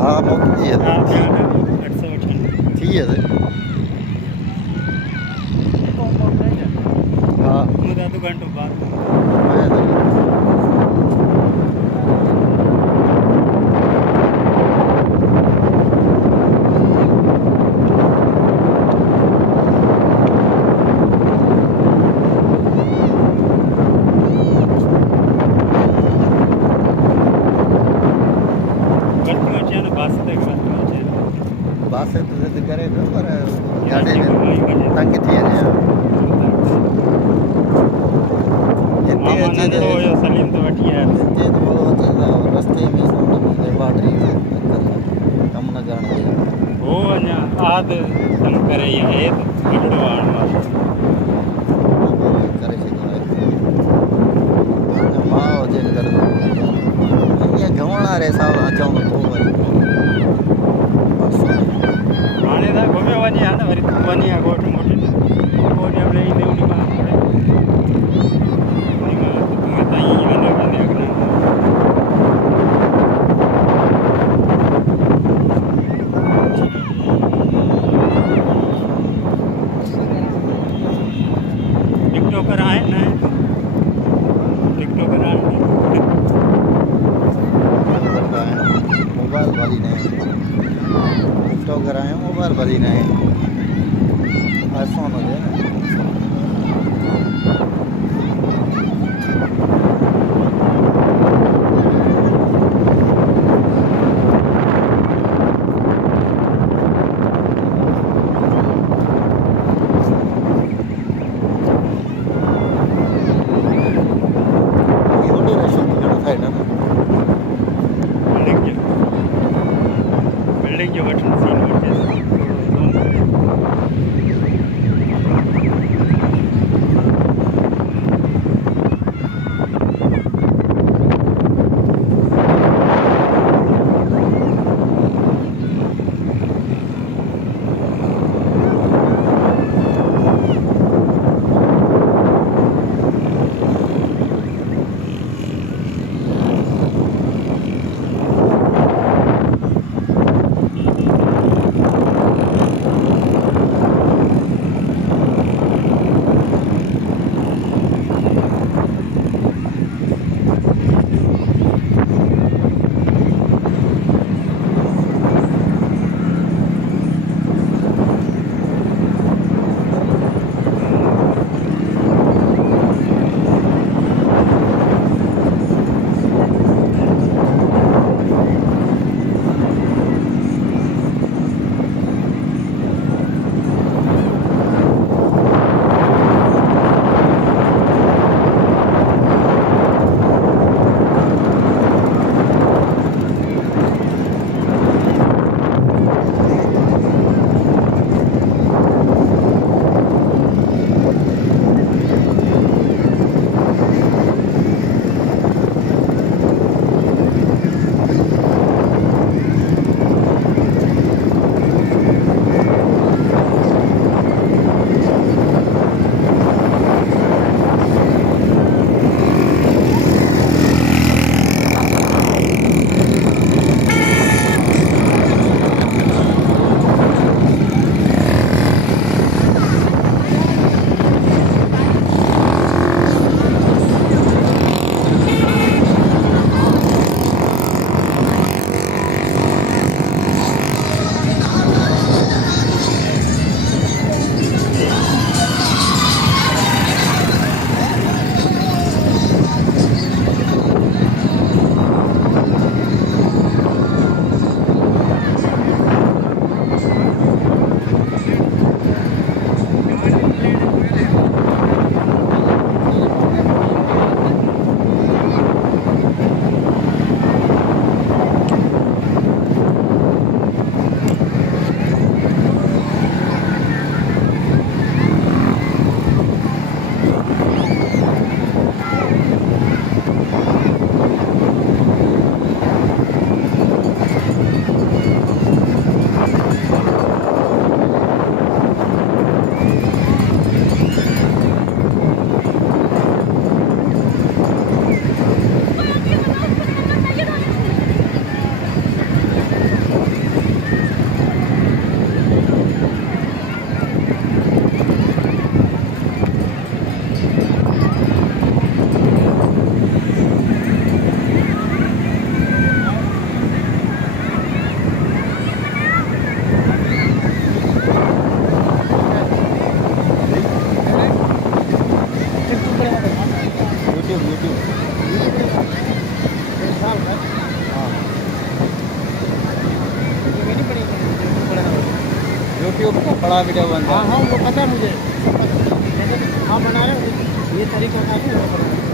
हा मोकिली हा ॿिया 898 थी वियसि हा मुदा अधु घंटो बाद वरतियूं अचे न बास ते वरतियूं अचे बस तो ज़िद करे पियो पर ॾाढे जेको माई वञे तंग थी वञे हिते मां अचे त नंढड़ो हुयो सलीम तो वठी आयो हिते त मज़ो अचे त रस्ते में लेबॉर्ट्री कमु न करण ॾे हो अञा आद कमु करे ई आहे त वॾड़ो आणो आहे करे छॾियो आहे मां हुजे न करे ईअं घुमण वारे हिसाब सां अचूं त पोइ वरी हाणे त घुमियो वञे हा न वरी तूं वञे हा ॻोठ मोटी न पोइ ॾे ईंदे उन मां तूं हितां ई वञे वञे अॻियां टिकटॉकर आहिनि न टिकटॉकर आहिनि मोबाइल भली न टिकटॉकर आहियूं मोबाइल भली न आईफोन हुजे न बिल्डिंग जो वठण सीन वठेसि लोन करे यूट्यूब का बड़ा वीडियो बनता हाँ है। हाँ वो पता है मुझे, हाँ बना रहे हैं, ये तरीका बता रहे हैं, वो बना रहे हैं।